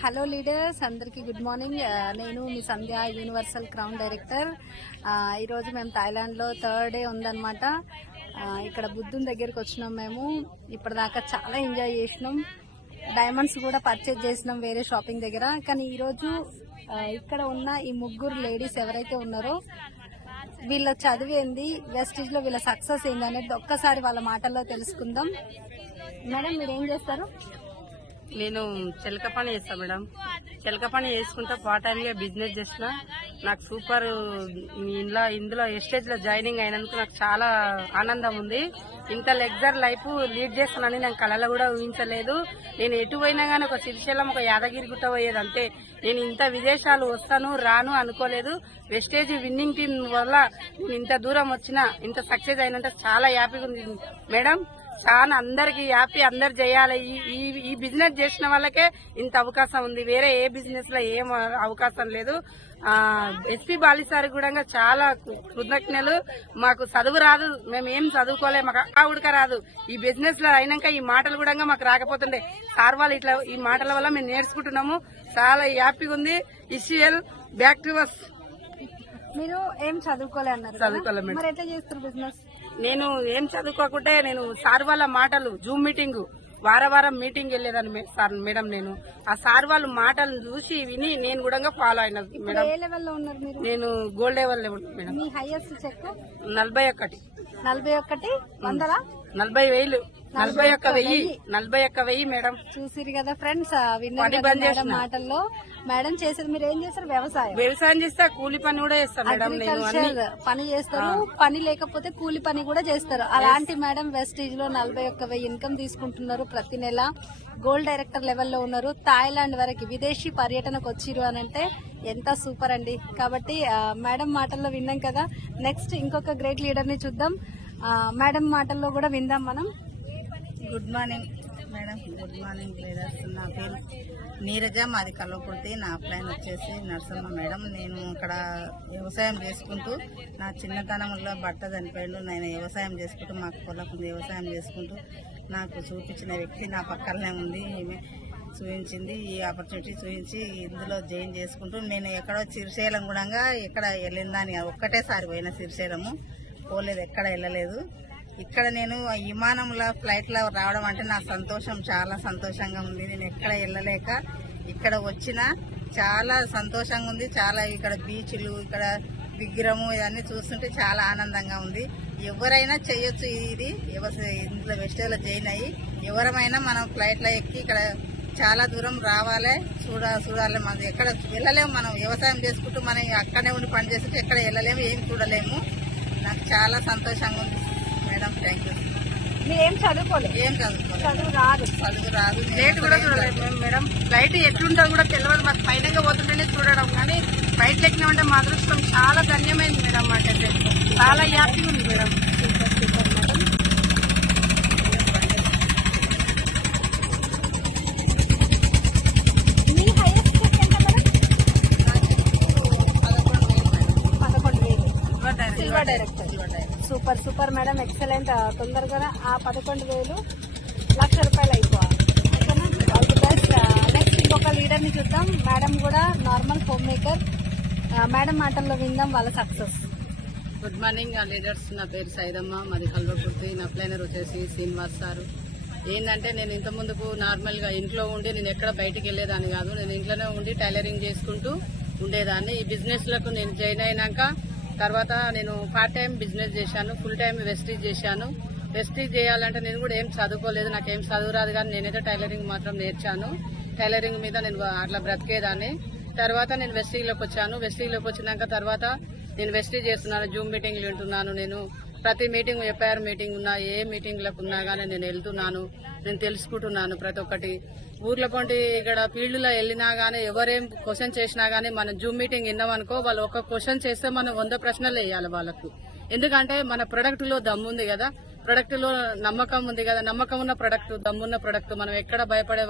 Hello leaders అందరికీ good morning uh, నేను మీ సంధ్య యూనివర్సల్ క్రౌన్ డైరెక్టర్ ఈరోజు మేము థాయిలాండ్లో థర్డ్ డే ఉందన్నమాట. Uh, ఇక్కడ బుద్ధుని దగ్గరికి వచ్చినాం మేము. ఇప్పటిదాకా చాలా ఎంజాయ్ చేసినాం. డైమండ్స్ కూడా పర్చేజ్ చేసినాం వేరే షాపింగ్ దగ్గర. కానీ ఈరోజు uh, ఇక్కడ ఉన్న ఈ ముగ్గురు లేడీస్ ఎవరైతే ఉన్నారో వీళ్ళ చదివి ఏంది వీళ్ళ సక్సెస్ ఏంది అనేది ఒక్కసారి వాళ్ళ మాటల్లో తెలుసుకుందాం. మేడం మీరు ఏం చేస్తారు? నేను చిలక పని చేస్తా మేడం. చిలక పని చేసుకుంటా పార్ట్ టైం గా బిజినెస్ చేసిన. నాకు సూపర్ ఇందులో ఇంట్లో ఇందులో ఎస్టేజ్లో జాయినింగ్ అయినందుకు నాకు చాలా ఆనందం ఉంది. ఇంత లెగ్జర్ లైఫ్ లీడ్ చేస్తానని నేను కళలో కూడా ఊహించలేదు. నేను ఎటు పోయినా ఒక శ్రీశైలం ఒక యాదగిరి గుట్ట పోయేది అంతే. నేను ఇంత విదేశాలు వస్తాను రాను అనుకోలేదు. వెస్టేజ్ విన్నింగ్ టీం వల్ల నేను ఇంత దూరం వచ్చిన ఇంత సక్సెస్ అయినంత చాలా హ్యాపీగా ఉంది. మేడం చాలా అందరికి హ్యాపీ అందరు చేయాలి. ఈ- ఈ ఈ బిజినెస్ చేసిన వాళ్ళకే ఇంత అవకాశం ఉంది. వేరే ఏ బిజినెస్లో ఏం అవకాశం లేదు. ఎస్పీ బాలిసారి కూడా చాలా కృతజ్ఞలు. మాకు చదువు రాదు. మేము ఏం చదువుకోలే. మాకు అక్క ఉడక రాదు. ఈ బిజినెస్లో అయినాక ఈ మాటలు కూడా మాకు రాకపోతుండే. సార్ వాళ్ళు ఇట్లా ఈ మాటల వల్ల మేము నేర్చుకుంటున్నాము. చాలా హ్యాపీగా ఉంది. ఇషియల్ బ్యాక్ టు మీరు ఏం చదువుకోలే అన్నారు? చదువుకోలే మేడం. మరి ఎట్లా చేస్తారు బిజినెస్? నేను ఏం చదువుకోకుంటే నేను సార్ వాళ్ళ మాటలు జూమ్ మీటింగ్ వార వారం మీటింగ్ వెళ్ళేదాన్ని సార్ మేడం నేను. ఆ సార్ వాళ్ళ మాటలు చూసి విని నేను కూడా ఫాలో అయిన మేడం. ఏ లెవెల్లో ఉన్నారు మీరు? నేను గోల్డ్ లెవెల్ మేడం. మీ హైయెస్ట్ చెక్ నలభై ఒక్కటి నలభై ఒకటి? వందలా? నలభై వేలు. నలభై ఒక్క వెయ్యి. నలభై ఒక్క వెయ్యి మేడం. చూసిరు కదా ఫ్రెండ్స్ విన్నారు. మాటల్లో. మేడం చేసేది మీరు ఏం చేస్తారు? వ్యవసాయం. వ్యవసాయం చేస్తే కూలి పని కూడా చేస్తా మేడం నేను అన్ని. అగ్రికల్చర్ పని చేస్తారు. పని లేకపోతే కూలి పని కూడా చేస్తారు. అలాంటి మేడం వెస్టీజ్లో నలభై ఒక్క వెయ్యి ఇన్కమ్ తీసుకుంటున్నారు ప్రతి నెల. గోల్డ్ డైరెక్టర్ లెవెల్లో ఉన్నారు. థాయిలాండ్ వరకు విదేశీ పర్యటనకు వచ్చిరు అని అంటే ఎంత సూపర్ అండి. కాబట్టి మేడం మాటల్లో విన్నాం కదా. నెక్స్ట్ ఇంకొక గ్రేట్ లీడర్ని చూద్దాం. మేడం మాటల్లో కూడా విందాం మనం. Good morning madam good morning leaders నా పేరు నీరజ మాది కల్వకుర్తి. నా అప్లైన్ వచ్చేసి నరసమ్మ మేడం. నేను ఇక్కడ వ్యవసాయం చేసుకుంటూ నా చిన్నతనంలో భర్త చనిపోయిండు. నేను వ్యవసాయం చేసుకుంటూ మాకు పొలకు వ్యవసాయం చేసుకుంటూ నాకు చూపించిన వ్యక్తి నా పక్కనే ఉంది. ఈమె చూపించింది ఈ ఆపర్చునిటీ చూపించి ఇందులో జాయిన్ చేసుకుంటూ నేను ఎక్కడో శ్రీశైలం కూడా ఎక్కడ అని ఒక్కటేసారి పోయిన శ్రీశైలము పోలేదు ఎక్కడ వెళ్ళలేదు. ఇక్కడ నేను ఆ విమానంలో ఫ్లైట్లో రావడం అంటే నా సంతోషం చాలా సంతోషంగా ఉంది. నేను ఎక్కడ వెళ్ళలేక ఇక్కడ వచ్చిన చాలా సంతోషంగా ఉంది. చాలా ఇక్కడ బీచ్లు ఇక్కడ విగ్రహము ఇవన్నీ చూస్తుంటే చాలా ఆనందంగా ఉంది. ఎవరైనా చేయొచ్చు ఇది. ఎవరు ఇందులో వెజిటేబుల్ జాయిన్ అయ్యి ఎవరమైనా మనం ఫ్లైట్లో ఎక్కి ఇక్కడ చాలా దూరం రావాలి. చూడ చూడాలి మనం. ఎక్కడ వెళ్ళలేము మనం. వ్యవసాయం చేసుకుంటూ మనం అక్కడే ఉండి పని చేసుకుంటూ ఎక్కడ వెళ్ళలేము ఏం చూడలేము. నాకు చాలా సంతోషంగా ఉంది. మేడం థ్యాంక్ యూ మీరు ఏం చదువుకోలేదు? ఏం చదువుకోలేదు. చదువు రాదు. చదువు రాదు. ప్లేట్ కూడా చూడలేదు మేడం. ఫ్లైట్ ఎట్లుంటుందో కూడా తెలియదు మాకు పైన పోతుంటేనే చూడడం. కానీ ఫ్లైట్ ఎక్కినామంటే మా అదృష్టం చాలా ధన్యమైంది మేడం మాకైతే. చాలా హ్యాపీగా ఉంది మేడం మీ హైయెస్ట్ చెక్ ఎంత మేడం పదకొండు వేలు silver director super super madam. Excellent. తొందరగా ఆ పదకొండు వేలు లక్ష రూపాయలు అయిపోవాలి. నెక్స్ట్ ఇంకొక లీడర్ని చూద్దాం. మేడం కూడా నార్మల్ హోమ్ మేకర్ మేడం మాటల్లో విందాం వాళ్ళ సక్సెస్ గుడ్ మార్నింగ్ ఆ లీడర్స్ నా పేరు సైదమ్మ. మాది కల్వకుర్తి. నా ప్లేనర్ వచ్చేసి శ్రీనివాస్ సారు. ఏంటంటే నేను ఇంత ముందుకు నార్మల్గా ఇంట్లో ఉండి నేను ఎక్కడ బయటికి వెళ్ళేదాన్ని కాదు. నేను ఇంట్లోనే ఉండి టైలరింగ్ చేసుకుంటూ ఉండేదాన్ని. ఈ బిజినెస్లకు నేను జాయిన్ అయినాక తర్వాత నేను పార్ట్ టైం బిజినెస్ చేశాను ఫుల్ టైం వెస్టీజ్ చేశాను. వెస్టీజ్ చేయాలంటే నేను కూడా ఏం చదువుకోలేదు నాకు ఏం చదువు రాదు కానీ నేనైతే టైలరింగ్ మాత్రం నేర్చాను. టైలరింగ్ మీద నేను అట్లా బ్రతికేదాన్ని. తర్వాత నేను వెస్టీలోకి వచ్చాను. వెస్టీలోకి వచ్చినాక తర్వాత నేను వెస్టీ చేస్తున్నాను జూమ్ మీటింగ్లు వింటున్నాను నేను. ప్రతి మీటింగ్ ఎఫ్ఐఆర్ మీటింగ్ ఉన్నా ఏ మీటింగ్లకు ఉన్నా కానీ నేను వెళ్తున్నాను నేను తెలుసుకుంటున్నాను ప్రతి ఒక్కటి. ఊర్ల పొంటి ఇక్కడ ఫీల్డ్లో వెళ్ళినా గానీ ఎవరేం క్వశ్చన్ చేసినా గానీ మనం జూమ్ మీటింగ్ విన్నామనుకో వాళ్ళు ఒక క్వశ్చన్ చేస్తే మనం వంద ప్రశ్నలు వేయాలి వాళ్ళకు. ఎందుకంటే మన ప్రొడక్ట్లో దమ్ముంది కదా ప్రొడక్ట్లో నమ్మకం ఉంది కదా నమ్మకం ఉన్న ప్రొడక్ట్ దమ్మున్న ప్రొడక్ట్ మనం ఎక్కడ భయపడే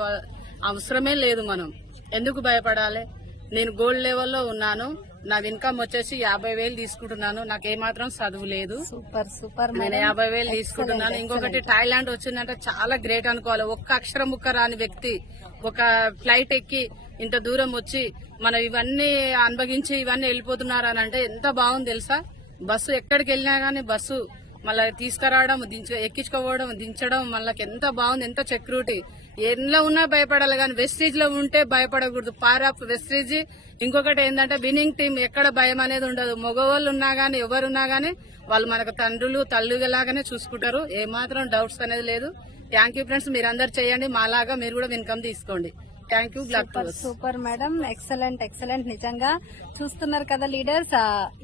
అవసరమే లేదు మనం. ఎందుకు భయపడాలి? నేను గోల్డ్ లెవెల్లో ఉన్నాను నా ఇన్కమ్ వచ్చేసి యాభై వేలు తీసుకుంటున్నాను. నాకు ఏమాత్రం చదువు లేదు. సూపర్ సూపర్ నేను యాభై వేలు తీసుకుంటున్నాను. ఇంకొకటి థాయిలాండ్ వచ్చిందంటే చాలా గ్రేట్ అనుకోవాలి. ఒక్క అక్షరం ముక్క రాని వ్యక్తి ఒక ఫ్లైట్ ఎక్కి ఇంత దూరం వచ్చి మనం ఇవన్నీ అనుభవించి ఇవన్నీ వెళ్ళిపోతున్నారు అని అంటే ఎంత బాగుంది తెలుసా? బస్సు ఎక్కడికి వెళ్ళినా గానీ బస్సు మళ్ళీ తీసుకురావడం దించ ఎక్కించుకోవడం దించడం మళ్ళీ ఎంత బాగుంది ఎంత సెక్యూరిటీ ఎన్లో ఉన్నా భయపడాలి కానీ వెస్టీజ్లో ఉంటే భయపడకూడదు. పార్ ఆఫ్ వెస్టీజ్ ఇంకొకటి ఏంటంటే విన్నింగ్ టీం ఎక్కడ భయం అనేది ఉండదు. మగవాళ్ళు ఉన్నా గానీ ఎవరున్నా గానీ వాళ్ళు మనకు తండ్రులు తల్లులాగానే చూసుకుంటారు. ఏమాత్రం డౌట్స్ అనేది లేదు. థ్యాంక్ యూ ఫ్రెండ్స్ మీరందరు చేయండి. మాలాగా మీరు కూడా ఇన్కమ్ తీసుకోండి. Thank you super super madam excellent excellent నిజంగా చూస్తున్నారు కదా లీడర్స్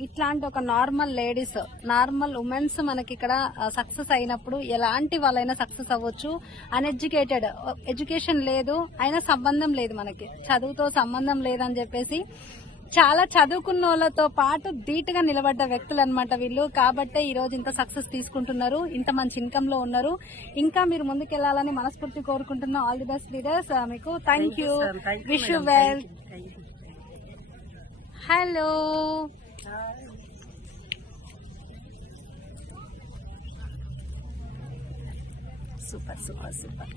ఇట్లాంటి ఒక నార్మల్ లేడీస్ నార్మల్ ఉమెన్స్ మనకి ఇక్కడ సక్సెస్ అయినప్పుడు ఎలాంటి వాళ్ళైనా సక్సెస్ అవ్వచ్చు. అన్ఎడ్యుకేటెడ్ ఎడ్యుకేషన్ లేదు అయినా సంబంధం లేదు మనకి. చదువుతో సంబంధం లేదని చెప్పేసి చాలా చదువుకున్న వాళ్ళతో పాటు ధీటుగా నిలబడ్డ వ్యక్తులు అనమాట వీళ్ళు. కాబట్టే ఈ రోజు ఇంత సక్సెస్ తీసుకుంటున్నారు ఇంత మంచి ఇన్కమ్లో ఉన్నారు. ఇంకా మీరు ముందుకెళ్ళాలని మనస్ఫూర్తి కోరుకుంటున్నా ఆల్ ది బెస్ట్ లీడర్స్ మీకు thank you wish you well hello super super super